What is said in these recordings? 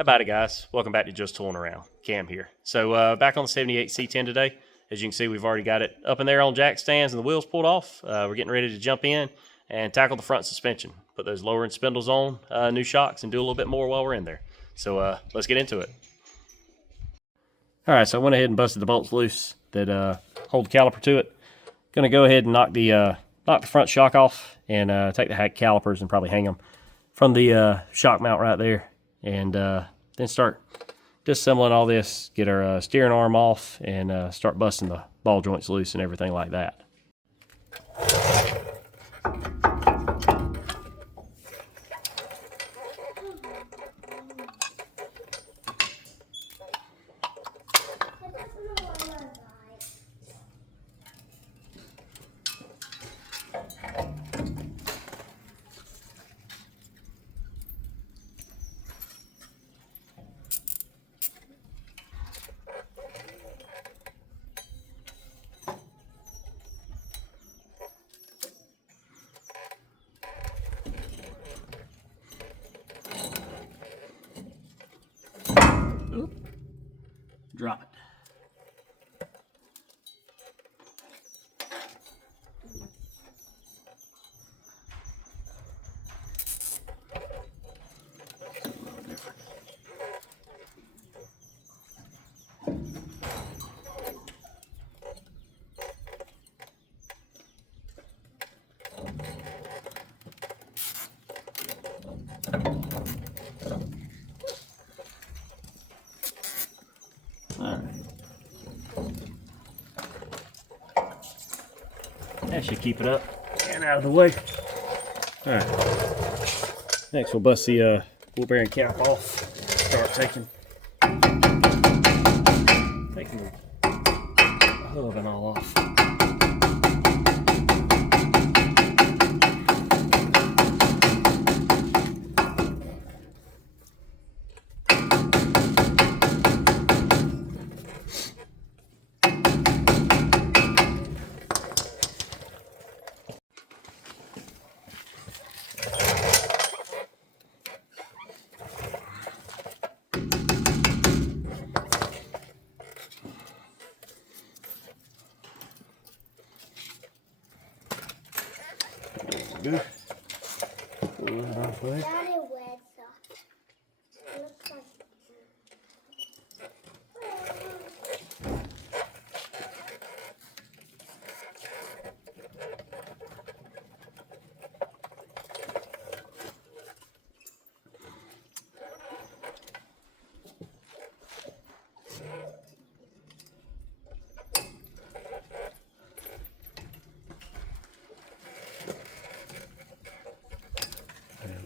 How about it, guys? Welcome back to Just Tooling Around. Cam here. So back on the 78 C10 today. As you can see, we've already got it up in there on jack stands and the wheels pulled off. We're getting ready to jump in and tackle the front suspension. Put those lowering spindles on, new shocks, and do a little bit more while we're in there. So let's get into it. All right, so I went ahead and busted the bolts loose that hold the caliper to it. Going to go ahead and knock the front shock off and take the hack calipers and probably hang them from the shock mount right there. And then start disassembling all this, get our steering arm off, and start busting the ball joints loose and everything like that. Oop. Drop it. Alright. That should keep it up and out of the way. Alright. Next we'll bust the wheel bearing cap off. Start taking the hub and all off. Good. Pull that off there.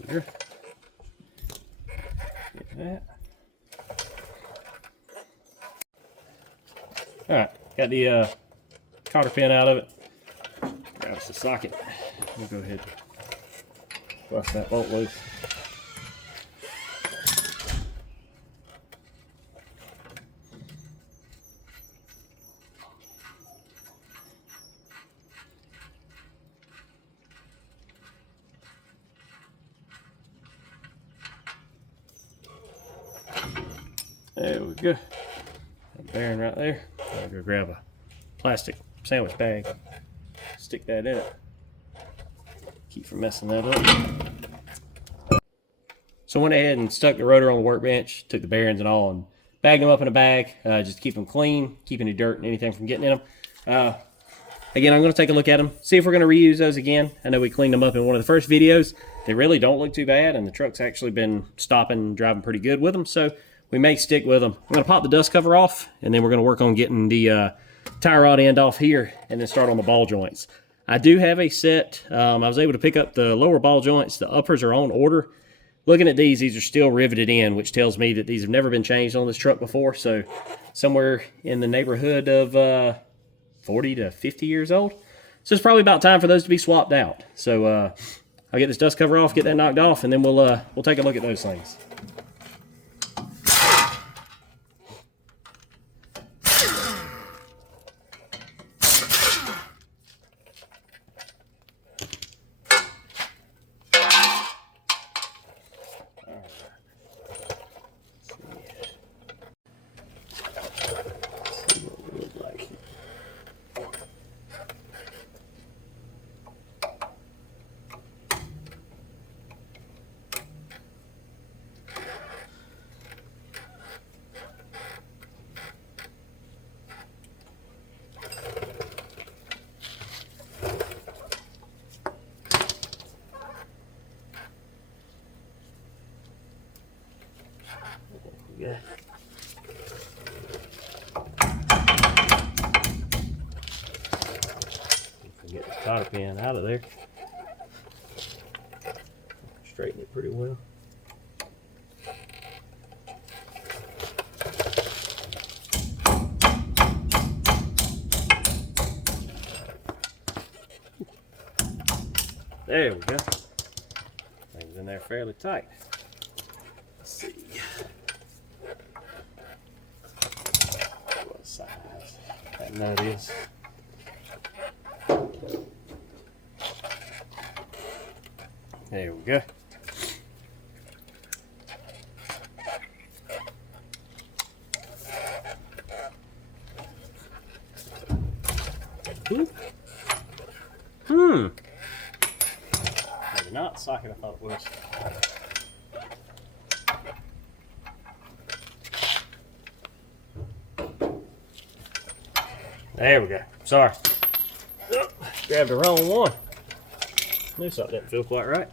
Get that. Alright, got the cotter pin out of it. Grab us the socket. We'll go ahead and bust that bolt loose. There we go. That bearing right there. I'll go grab a plastic sandwich bag, stick that in it. Keep from messing that up. So I went ahead and stuck the rotor on the workbench, took the bearings and all, and bagged them up in a bag, just to keep them clean, keep any dirt and anything from getting in them. Again, I'm going to take a look at them, see if we're going to reuse those again. I know we cleaned them up in one of the first videos. They really don't look too bad, and the truck's actually been stopping and driving pretty good with them, so we may stick with them. I'm going to pop the dust cover off, and then we're going to work on getting the tie rod end off here, and then start on the ball joints. I do have a set. I was able to pick up the lower ball joints. The uppers are on order. Looking at these are still riveted in, which tells me that these have never been changed on this truck before, so somewhere in the neighborhood of 40 to 50 years old. So it's probably about time for those to be swapped out. So I'll get this dust cover off, get that knocked off, and then we'll take a look at those things. Yeah. Get the cotter pin out of there. Straighten it pretty well. There we go. Things in there fairly tight. Let's see. What size that nut is. There we go. Maybe not the socket I thought it was. There we go. Sorry. Oh, grabbed the wrong one. Knew something didn't feel quite right.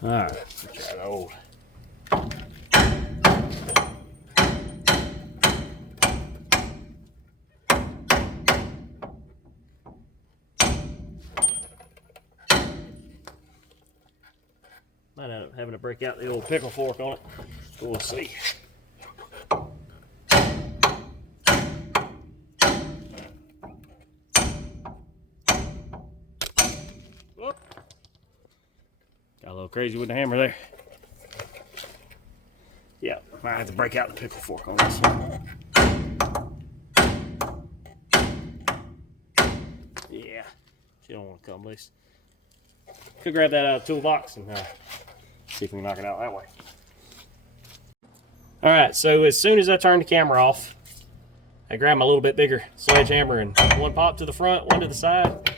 All right, let's try the old. Might end up having to break out the old pickle fork on it. We'll see. Whoop. Got a little crazy with the hammer there. Yeah, might have to break out the pickle fork on this one. Yeah, she don't want to come loose. Could grab that out of the toolbox and see if we can knock it out that way. All right, so as soon as I turned the camera off, I grabbed my little bit bigger sledgehammer and one popped to the front, one to the side,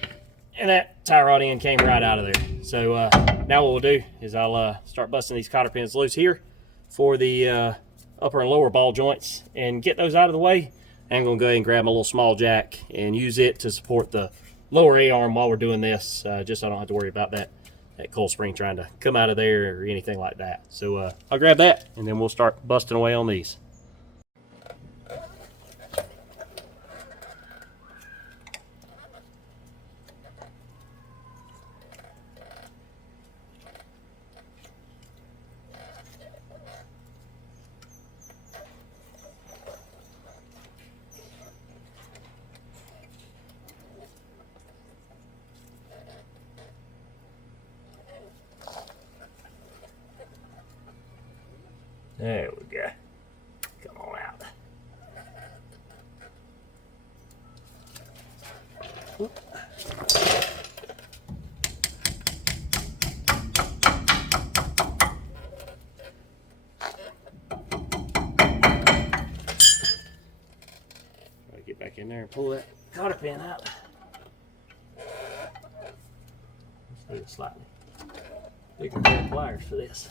and that tie rod end came right out of there. So now what we'll do is I'll start busting these cotter pins loose here for the upper and lower ball joints and get those out of the way. I'm going to go ahead and grab my little small jack and use it to support the lower A-arm while we're doing this, just so I don't have to worry about that coil spring trying to come out of there or anything like that. So I'll grab that and then we'll start busting away on these. There we go. Come on out. Whoop. Try to get back in there and pull that cotter pin out. Let's need a slightly bigger pair of pliers for this.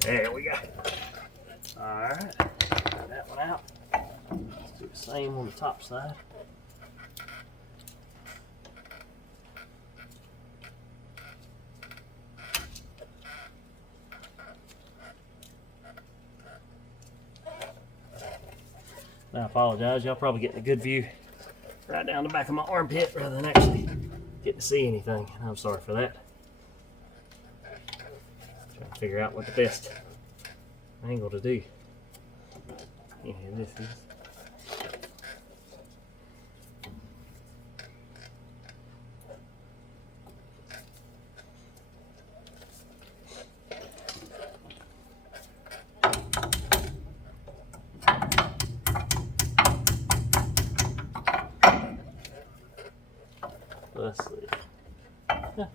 There we go. All right, got that one out. Let's do the same on the top side. Now, I apologize, y'all probably getting a good view right down the back of my armpit rather than actually getting to see anything. I'm sorry for that. Trying to figure out what the best angle to do. Yeah, this is. Let's see. Yeah.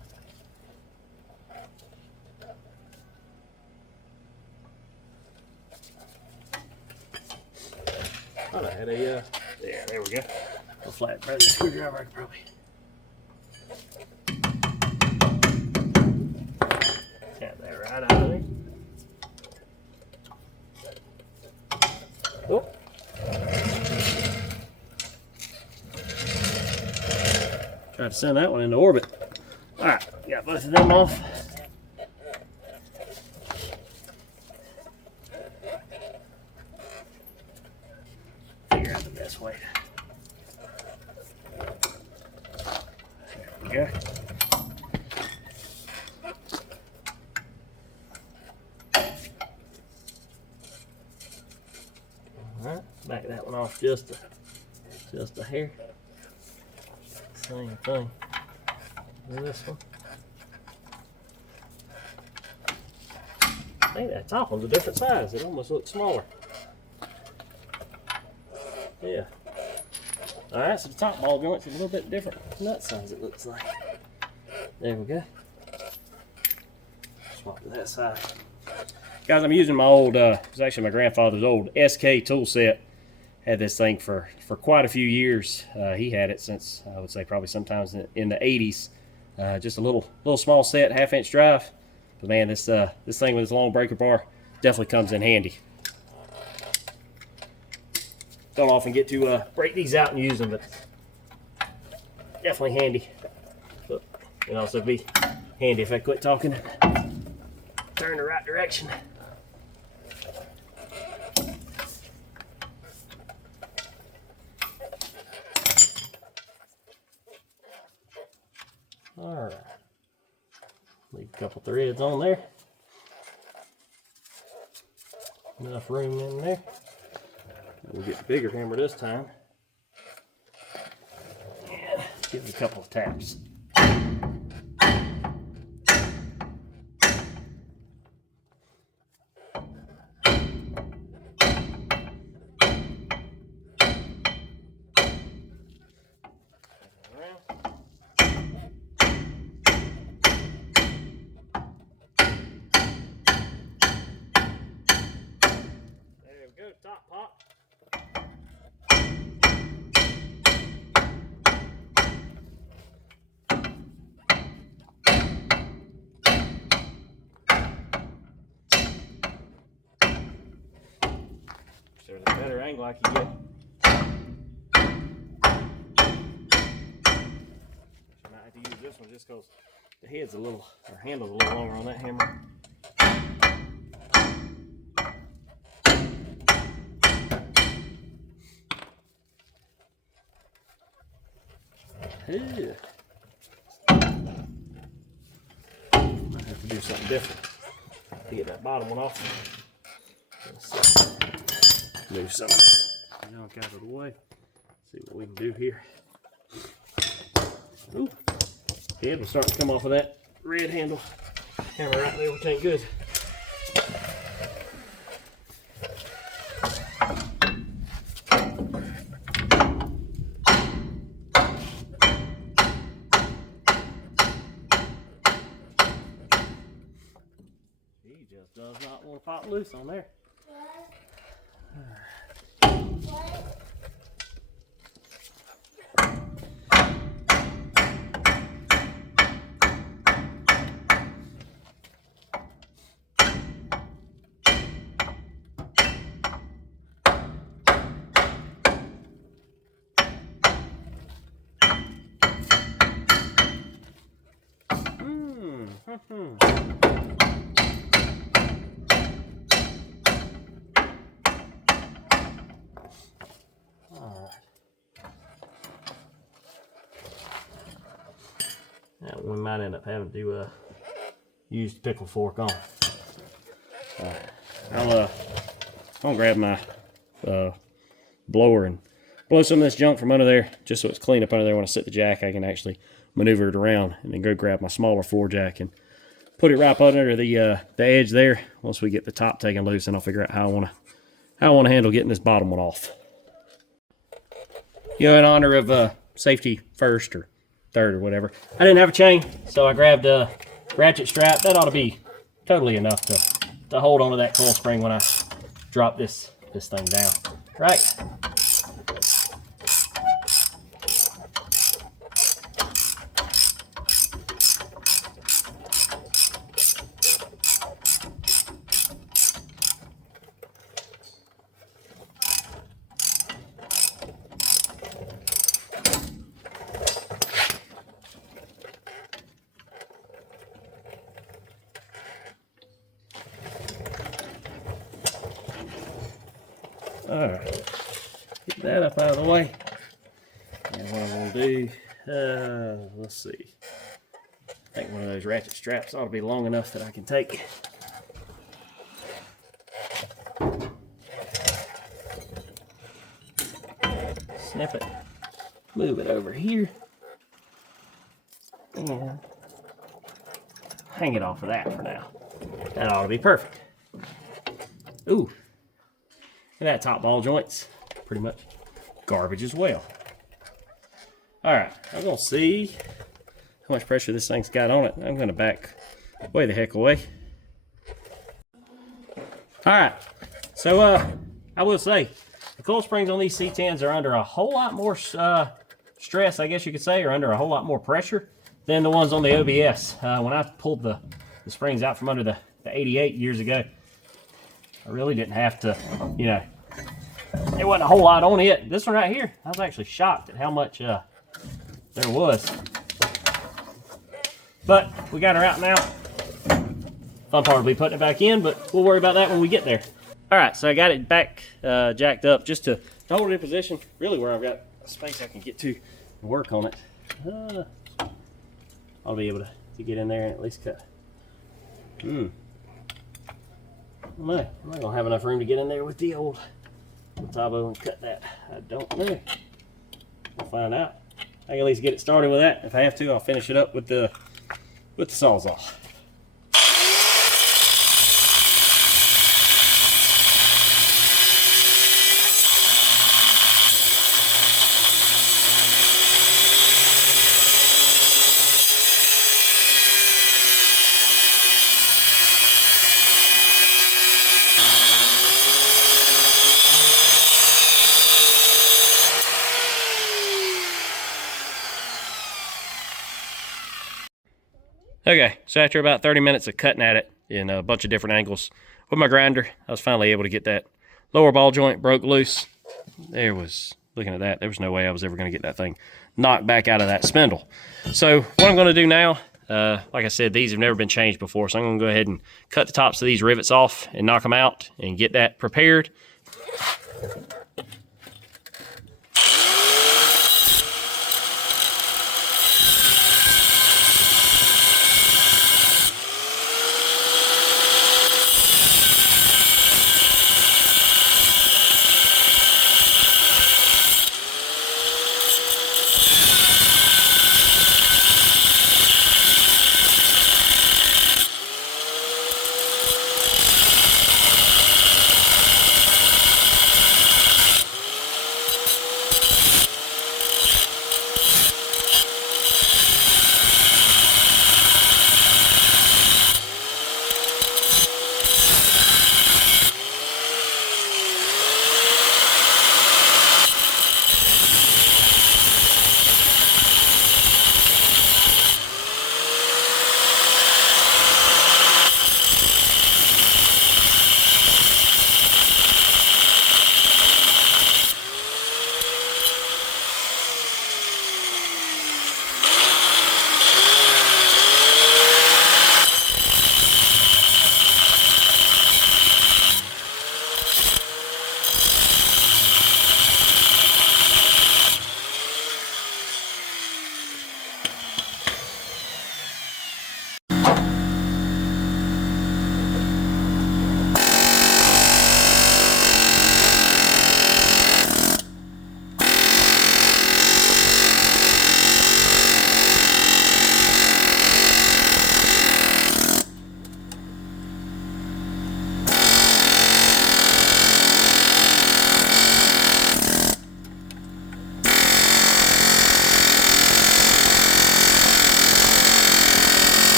Thought I had a there we go. A flat brother screwdriver I could probably. Tap that right out of there. Oh. Try to send that one into orbit. Alright, got both of them off. Figure out the best way. There we go. Alright, back that one off just a hair. Same thing with this one. I think that top one's a different size. It almost looks smaller. Yeah. Alright, so the top ball joint's a little bit different nut size, it looks like. There we go. Swap to that side. Guys, I'm using my old, it was actually my grandfather's old SK tool set. Had this thing for quite a few years. He had it since, I would say, probably sometimes in the 80s. Just a little small set, 1/2-inch drive. But man, this thing with this long breaker bar definitely comes in handy. Don't often get to break these out and use them, but definitely handy. But it'd also be handy if I quit talking and turn the right direction. Alright, leave a couple threads on there. Enough room in there. We'll get the bigger hammer this time. And give it a couple of taps. Go, top pop. There's a better angle I can get. I might have to use this one just because the head's a little, or handle's a little longer on that hammer. Yeah. Might have to do something different to get that bottom one off. Let's move some of this junk out of the way. See what we can do here. Ooh, head was starting to come off of that red handle hammer right there, which ain't good. Just does not want to pop loose on there. Now we might end up having to use the pickle fork on. I'm gonna grab my blower and blow some of this junk from under there, just so it's clean up under there. When I set the jack, I can actually maneuver it around, and then go grab my smaller floor jack and put it right up under the edge there. Once we get the top taken loose, and I'll figure out how I want to handle getting this bottom one off. You know, in honor of safety first or third or whatever, I didn't have a chain, so I grabbed a ratchet strap. That ought to be totally enough to hold onto that coil spring when I drop this thing down. Right. Alright, get that up out of the way. And what I'm going to do, let's see. I think one of those ratchet straps ought to be long enough that I can take. Snip it, move it over here, and hang it off of that for now. That ought to be perfect. Ooh. And that top ball joint's pretty much garbage as well. All right, I'm gonna see how much pressure this thing's got on it. I'm gonna back way the heck away. All right, so I will say the coil springs on these C10s are under a whole lot more stress, I guess you could say, or under a whole lot more pressure than the ones on the OBS. When I pulled the springs out from under the 88 years ago, I really didn't have to, you know, there wasn't a whole lot on it. This one right here, I was actually shocked at how much there was. But we got her out now. Fun part will be putting it back in, but we'll worry about that when we get there. All right, so I got it back jacked up just to hold it in position, really where I've got space I can get to and work on it. I'll be able to get in there and at least cut. I'm not gonna have enough room to get in there with the old Tabo and cut that. I don't know. We'll find out. I can at least get it started with that. If I have to, I'll finish it up with the Sawzall. Okay, so after about 30 minutes of cutting at it in a bunch of different angles with my grinder, I was finally able to get that lower ball joint broke loose. Looking at that, there was no way I was ever going to get that thing knocked back out of that spindle. So what I'm going to do now, like I said, these have never been changed before, so I'm going to go ahead and cut the tops of these rivets off and knock them out and get that prepared.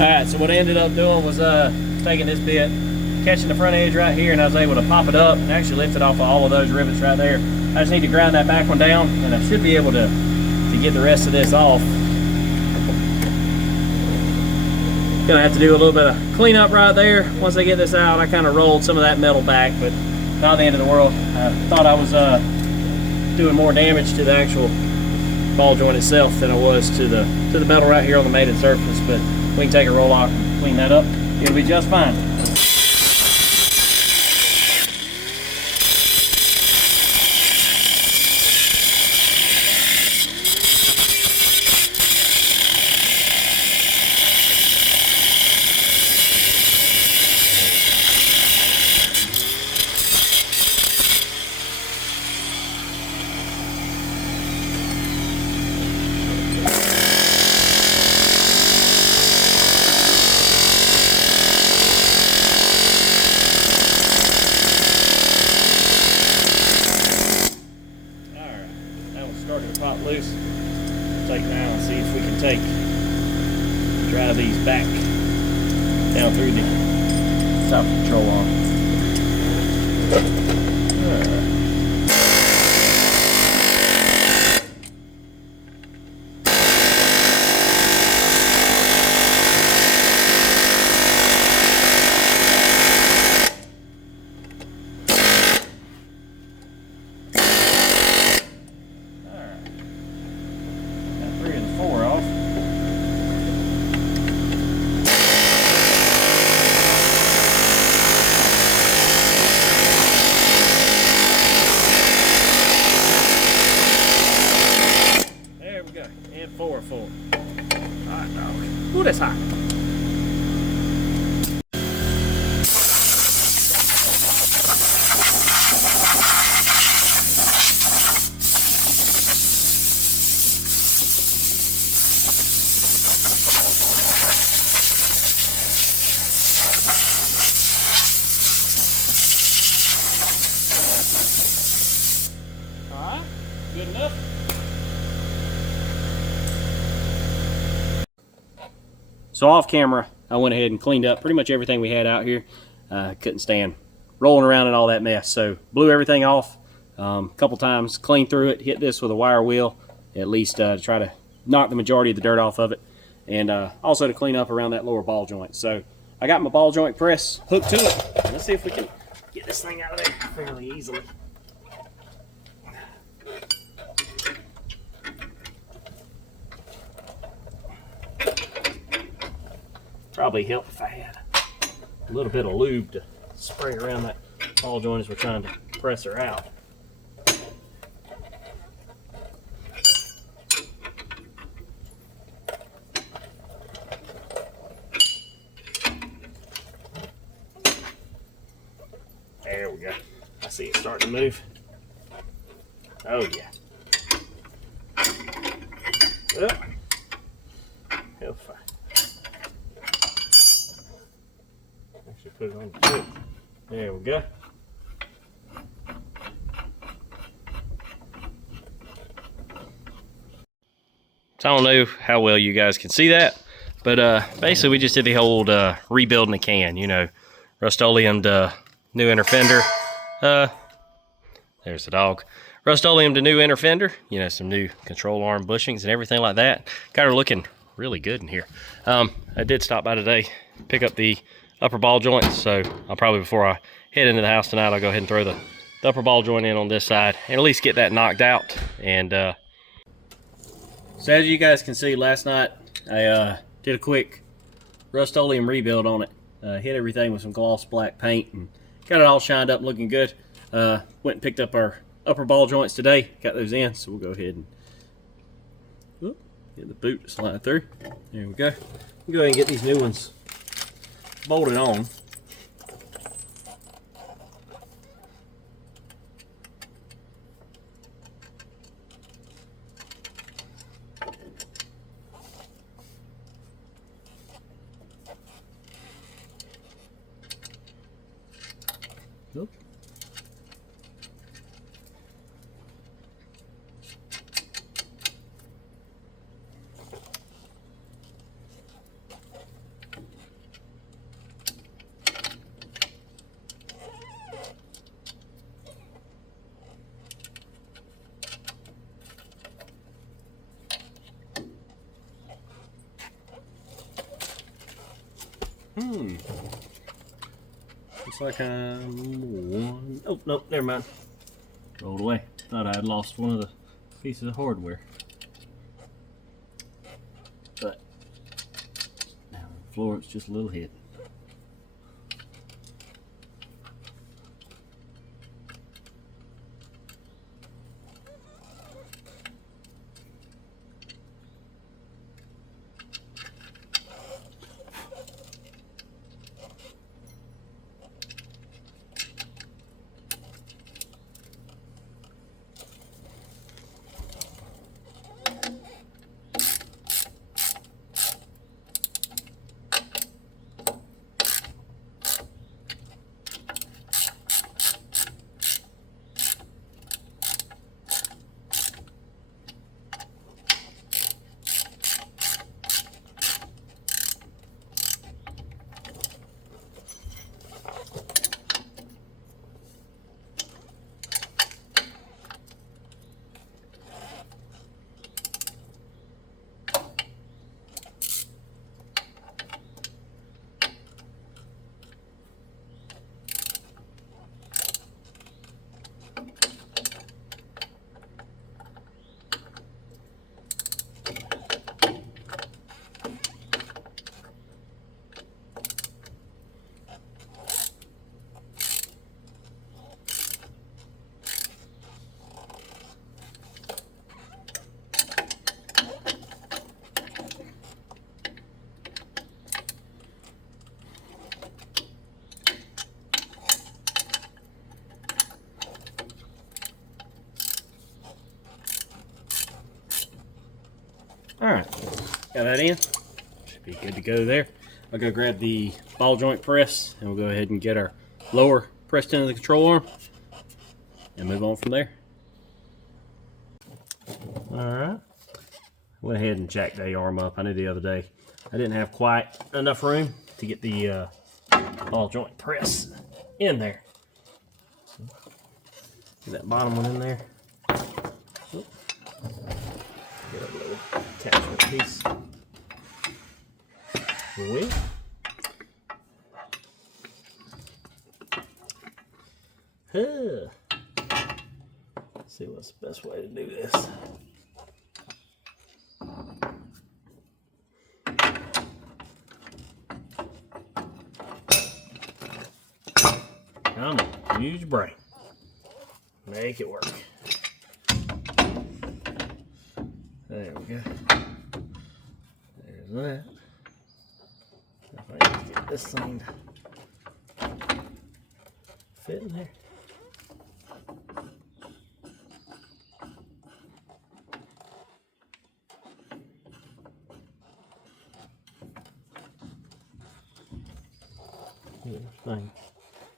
Alright, so what I ended up doing was taking this bit, catching the front edge right here, and I was able to pop it up and actually lift it off of all of those rivets right there. I just need to grind that back one down, and I should be able to get the rest of this off. Gonna have to do a little bit of cleanup right there. Once I get this out, I kind of rolled some of that metal back, but not the end of the world. I thought I was doing more damage to the actual ball joint itself than I was to the metal right here on the mated surface, but we can take a roll off and clean that up. It'll be just fine. Starting to pop loose. Take now and see if we can drive these back down through the top control arm. Alright. And 4 full. Hot dog. Ooh, that's hot. Alright, good enough. So off camera, I went ahead and cleaned up pretty much everything we had out here. Couldn't stand rolling around in all that mess. So blew everything off a couple times, cleaned through it, hit this with a wire wheel, at least to try to knock the majority of the dirt off of it. And also to clean up around that lower ball joint. So I got my ball joint press hooked to it. Let's see if we can get this thing out of there fairly easily. Probably help if I had a little bit of lube to spray around that ball joint as we're trying to press her out. There we go. I see it starting to move. Oh yeah. Well, hell fine. Actually put it on the tip. There we go. So I don't know how well you guys can see that, but basically we just did the whole rebuilding the can, you know, Rust-Oleum to new inner fender. There's the dog. Rust-Oleum to new inner fender, you know, some new control arm bushings and everything like that. Got her looking really good in here. I did stop by today, pick up the upper ball joints, so I'll probably, before I head into the house tonight, I'll go ahead and throw the upper ball joint in on this side and at least get that knocked out. And so as you guys can see, last night I did a quick Rust-Oleum rebuild on it. Hit everything with some gloss black paint and got it all shined up, looking good. Went and picked up our upper ball joints today, got those in, so we'll go ahead and get the boot to slide through. There we go. We'll go ahead and get these new ones bolted on. Nope. Looks like I'm one. Oh, no, never mind. Rolled away. Thought I had lost one of the pieces of hardware. But down on the floor, it's just a little hidden. Alright, got that in. Should be good to go there. I'll go grab the ball joint press and we'll go ahead and get our lower pressed into the control arm and move on from there. Alright, went ahead and jacked the arm up. I knew the other day I didn't have quite enough room to get the ball joint press in there. So, get that bottom one in there. Oop. Get a little attachment piece. Wait. Let's see what's the best way to do this. Come on, use your brain. Make it work. There we go. There's that. If I can get this thing to fit in there. Get this thing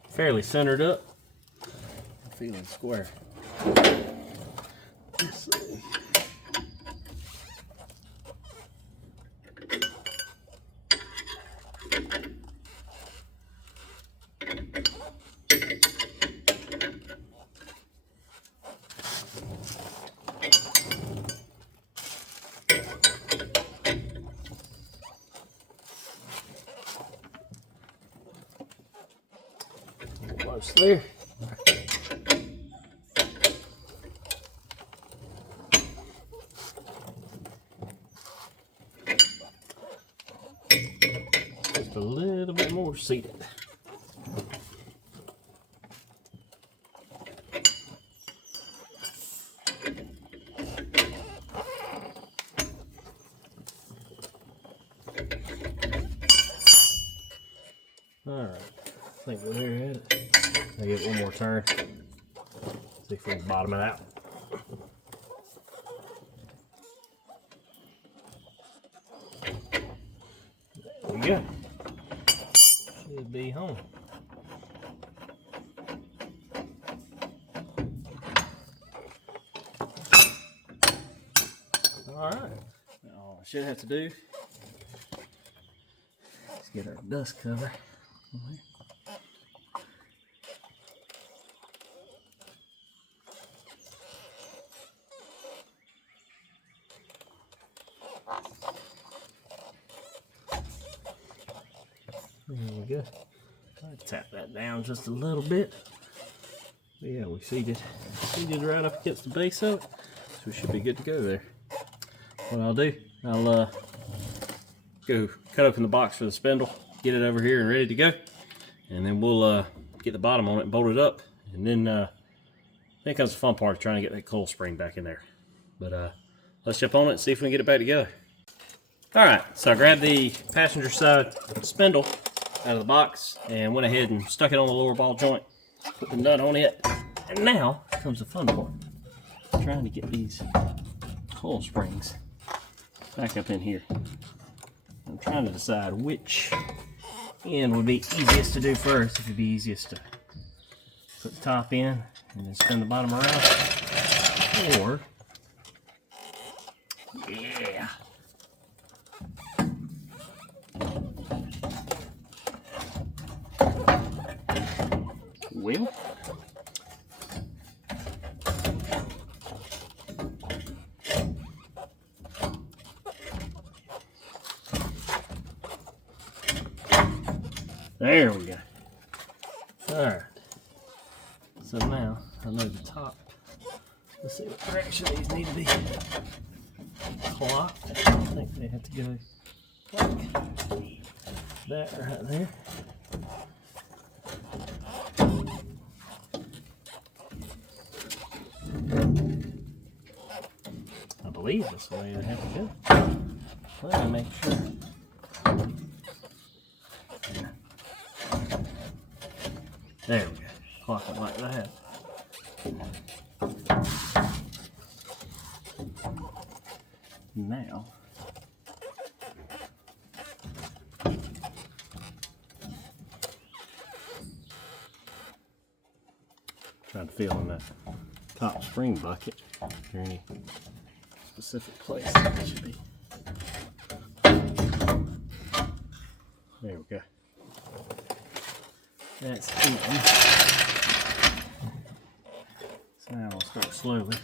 fairly centered up. I'm feeling square. Let's see. Close there. Just a little bit more seated. Alright, I think we're there at it. I'll give it one more turn. See if we can bottom it out. There we go. Should be home. Alright. Now all I should have to do is get our dust cover. There we go. Tap that down just a little bit. But yeah, we seated right up against the base of it, so we should be good to go there. What I'll do, I'll go cut open the box for the spindle, get it over here and ready to go, and then we'll get the bottom on it and bolt it up, and then I think that's the fun part, trying to get that coil spring back in there. But let's jump on it and see if we can get it back together. All right, so I grabbed the passenger side spindle out of the box and went ahead and stuck it on the lower ball joint, put the nut on it, and now comes the fun part. I'm trying to get these coil springs back up in here. I'm trying to decide which end would be easiest to do first. If it'd be easiest to put the top in and then spin the bottom around, or yeah. Well, there we go. Alright. So now I know the top. Let's see what direction these need to be clocked. I think they have to go like that right there. I believe that's the way they have to go. Let me make sure. There we go. Clock it like that. Now, trying to feel in that top spring bucket. Is there any specific place that it should be? There we go. That's in. So now we'll start slowly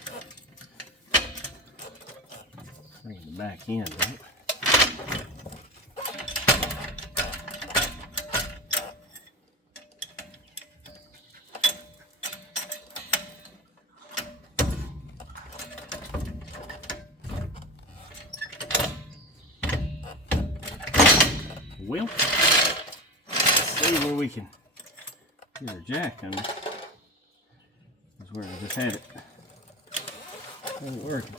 bringing the back end up. Well, let's see where we can get our jack under. That's where I just had it. Wasn't working.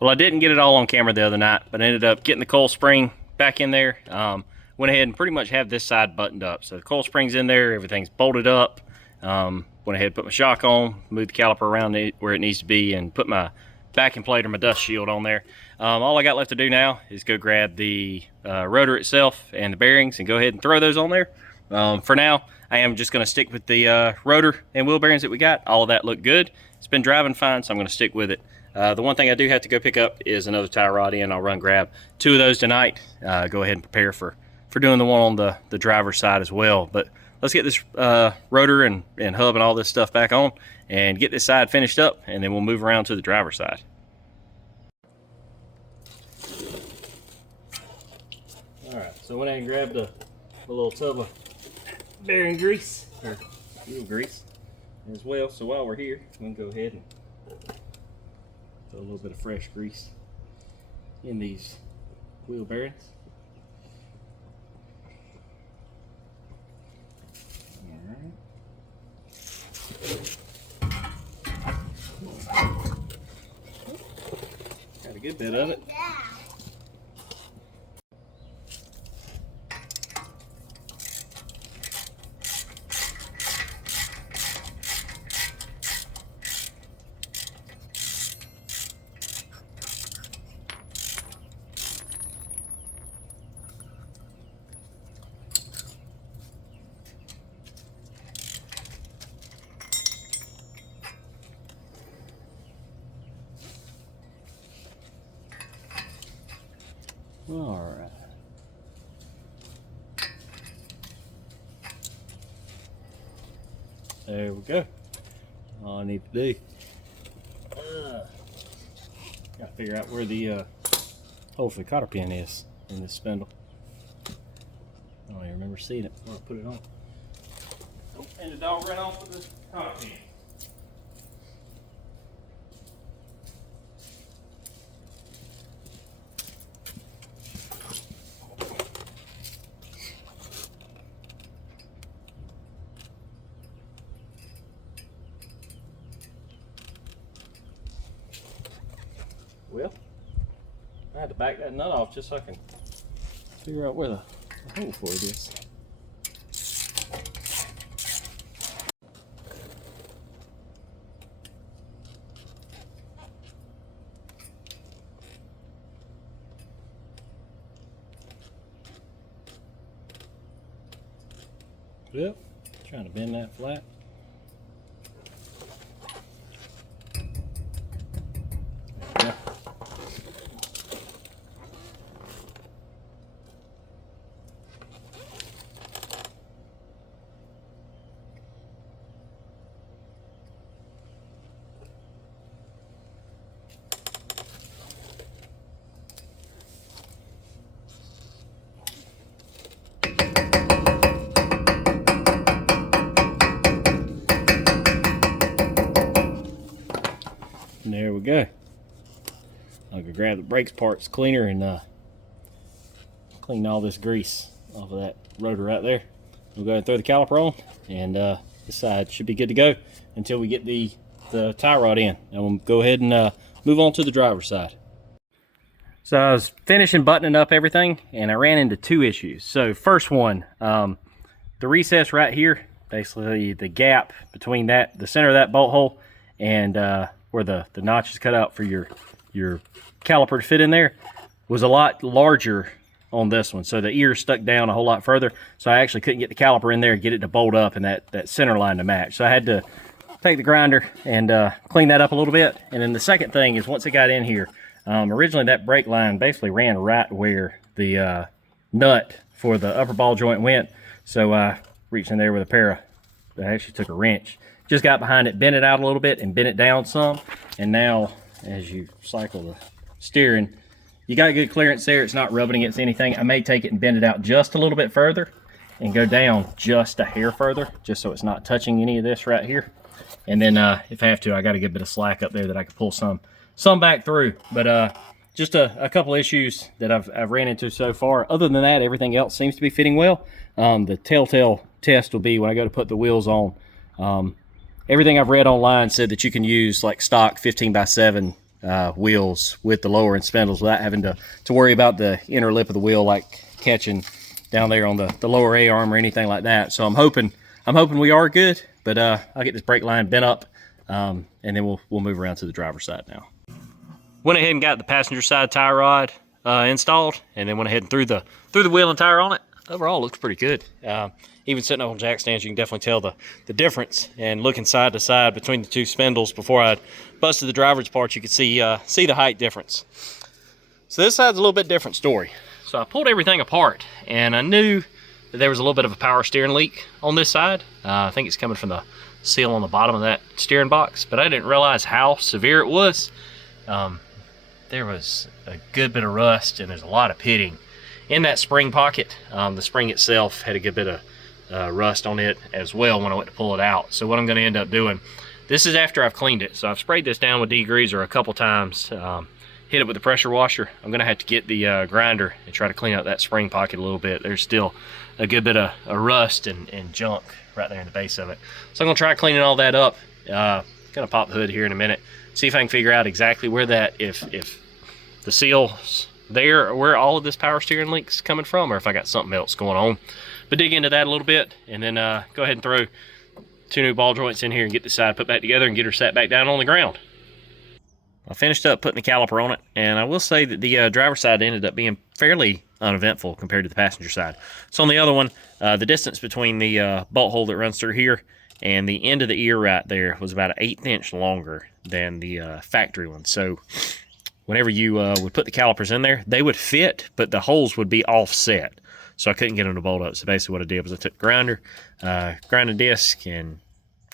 Well, I didn't get it all on camera the other night, but I ended up getting the coil spring back in there. Went ahead and pretty much have this side buttoned up. So the coil spring's in there, everything's bolted up. Went ahead and put my shock on, moved the caliper around it where it needs to be, and put my backing plate or my dust shield on there. All I got left to do now is go grab the rotor itself and the bearings and go ahead and throw those on there. For now, I am just going to stick with the rotor and wheel bearings that we got. All of that looked good. It's been driving fine, so I'm going to stick with it. The one thing I do have to go pick up is another tie rod in. I'll run grab 2 of those tonight. Go ahead and prepare for doing the one on the driver's side as well. But let's get this rotor and hub and all this stuff back on and get this side finished up, and then we'll move around to the driver's side. Alright, so I went ahead and grabbed a little tub of bearing grease, or wheel grease as well. So while we're here, we can go ahead and throw a little bit of fresh grease in these wheel bearings. Got a good bit of it. All right. There we go. All I need to do. Gotta figure out where the hole for the cotter pin is in this spindle. I don't even remember seeing it before I put it on. Oh, and the dog ran off with the cotter pin. Well, I had to back that nut off just so I can figure out where the hole for it is. Yep, trying to bend that flat. And there we go. I could grab the brakes parts cleaner and clean all this grease off of that rotor right there. We'll go ahead and throw the caliper on, and this side should be good to go until we get the tie rod in. And we'll go ahead and move on to the driver's side. So I was finishing buttoning up everything, and I ran into two issues. So first one, the recess right here, basically the gap between that, the center of that bolt hole, and where the notch is cut out for your caliper to fit in there, was a lot larger on this one. So the ear stuck down a whole lot further. So I actually couldn't get the caliper in there and get it to bolt up and that center line to match. So I had to take the grinder and clean that up a little bit. And then the second thing is, once it got in here, originally that brake line basically ran right where the nut for the upper ball joint went. So I reached in there with a pair of, I actually took a wrench, just got behind it, bent it out a little bit and bent it down some. And now as you cycle the steering, you got a good clearance there. It's not rubbing against anything. I may take it and bend it out just a little bit further and go down just a hair further, just so it's not touching any of this right here. And then if I have to, I got a good bit of slack up there that I could pull some back through. But just a couple issues that I've ran into so far. Other than that, everything else seems to be fitting well. The telltale test will be when I go to put the wheels on. Everything I've read online said that you can use like stock 15x7 wheels with the lower end spindles without having to worry about the inner lip of the wheel like catching down there on the lower A-arm or anything like that. So I'm hoping we are good, but I'll get this brake line bent up and then we'll move around to the driver's side now. Went ahead and got the passenger side tie rod installed, and then went ahead and threw the wheel and tire on it. Overall, looks pretty good. Even sitting up on jack stands, you can definitely tell the difference. And looking side to side between the two spindles before I busted the driver's part, you could see the height difference. So this side's a little bit different story. So I pulled everything apart, and I knew that there was a little bit of a power steering leak on this side. I think it's coming from the seal on the bottom of that steering box, but I didn't realize how severe it was. There was a good bit of rust, and there's a lot of pitting in that spring pocket. The spring itself had a good bit of rust on it as well when I went to pull it out. So what I'm going to end up doing, this is after I've cleaned it. So I've sprayed this down with degreaser a couple times, hit it with the pressure washer. I'm gonna have to get the grinder and try to clean out that spring pocket a little bit. There's still a good bit of rust and junk right there in the base of it. So I'm gonna try cleaning all that up. Gonna pop the hood here in a minute, see if I can figure out exactly where that, if the seal's there, where all of this power steering link's coming from, or if I got something else going on. But dig into that a little bit, and then go ahead and throw 2 new ball joints in here and get this side put back together and get her sat back down on the ground. I finished up putting the caliper on it, and I will say that the driver's side ended up being fairly uneventful compared to the passenger side. So on the other one, the distance between the bolt hole that runs through here and the end of the ear right there was about an 1/8 inch longer than the factory one. So whenever you would put the calipers in there, they would fit, but the holes would be offset. So I couldn't get them to bolt up. So basically what I did was I took the grinder, grinding disc, and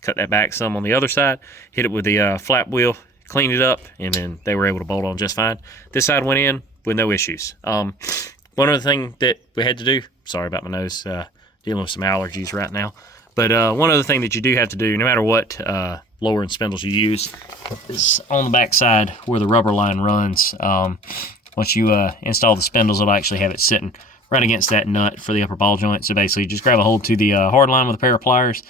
cut that back some on the other side, hit it with the flap wheel, cleaned it up, and then they were able to bolt on just fine. This side went in with no issues. One other thing that we had to do, sorry about my nose, dealing with some allergies right now, but one other thing that you do have to do, no matter what lowering spindles you use, is on the back side where the rubber line runs. Once you install the spindles, it'll actually have it sitting right against that nut for the upper ball joint. So basically just grab a hold to the hard line with a pair of pliers,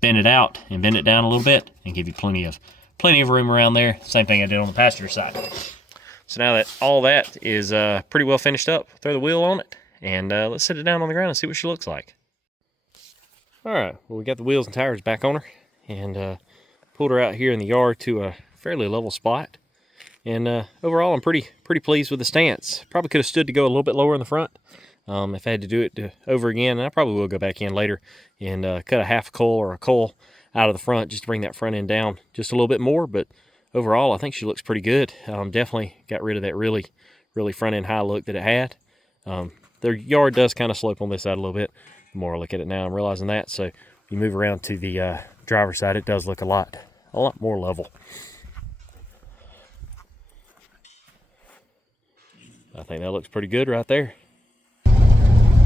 bend it out and bend it down a little bit, and give you plenty of room around there. Same thing I did on the passenger side. So now that all that is pretty well finished up, throw the wheel on it, and let's sit it down on the ground and see what she looks like. All right, well, we got the wheels and tires back on her, and pulled her out here in the yard to a fairly level spot. And overall, I'm pretty pleased with the stance. Probably could have stood to go a little bit lower in the front. If I had to do it over again, and I probably will go back in later and cut a half coil or a coil out of the front just to bring that front end down just a little bit more. But overall, I think she looks pretty good. Definitely got rid of that really front end high look that it had. The yard does kind of slope on this side a little bit. The more I look at it now, I'm realizing that. So you move around to the driver's side, it does look a lot more level. I think that looks pretty good right there.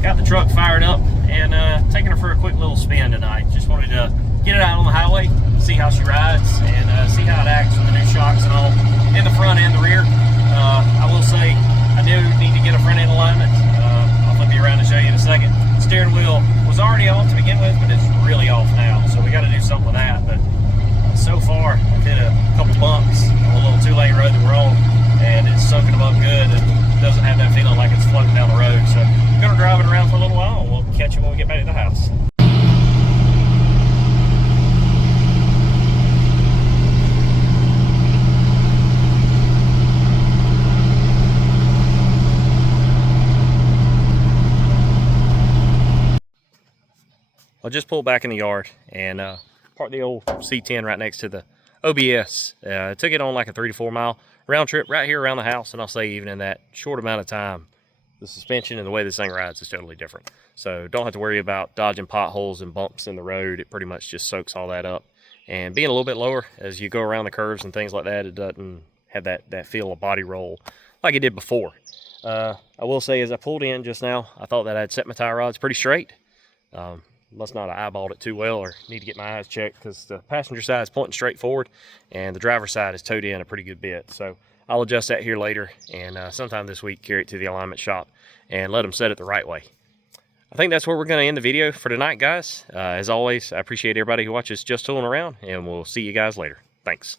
Got the truck fired up and taking her for a quick little spin tonight. Just wanted to get it out on the highway, see how she rides, and see how it acts with the new shocks and all in the front and the rear. I will say I do need to get a front end alignment. I'll flip you around and show you in a second. Steering wheel was already off to begin with, but it's really off now, so we got to do something with that. But so far, I've hit a couple bumps on a little 2-lane road that we're on, and it's soaking them up good and doesn't have that feeling like it's floating down the road. So I'm gonna drive it around for a little while, and we'll catch you when we get back to the house. I just pulled back in the yard and parked the old C10 right next to the OBS. Took it on like a 3 to 4 mile round trip right here around the house, and I'll say even in that short amount of time, the suspension and the way this thing rides is totally different. So don't have to worry about dodging potholes and bumps in the road. It pretty much just soaks all that up. And being a little bit lower as you go around the curves and things like that, it doesn't have that feel of body roll like it did before. I will say, as I pulled in just now, I thought that I'd set my tie rods pretty straight. Must not have eyeballed it too well, or need to get my eyes checked, because the passenger side is pointing straight forward and the driver's side is towed in a pretty good bit. So I'll adjust that here later, and sometime this week carry it to the alignment shop and let them set it the right way. I think that's where we're going to end the video for tonight, guys. As always, I appreciate everybody who watches Just Tooling Around, and we'll see you guys later. Thanks.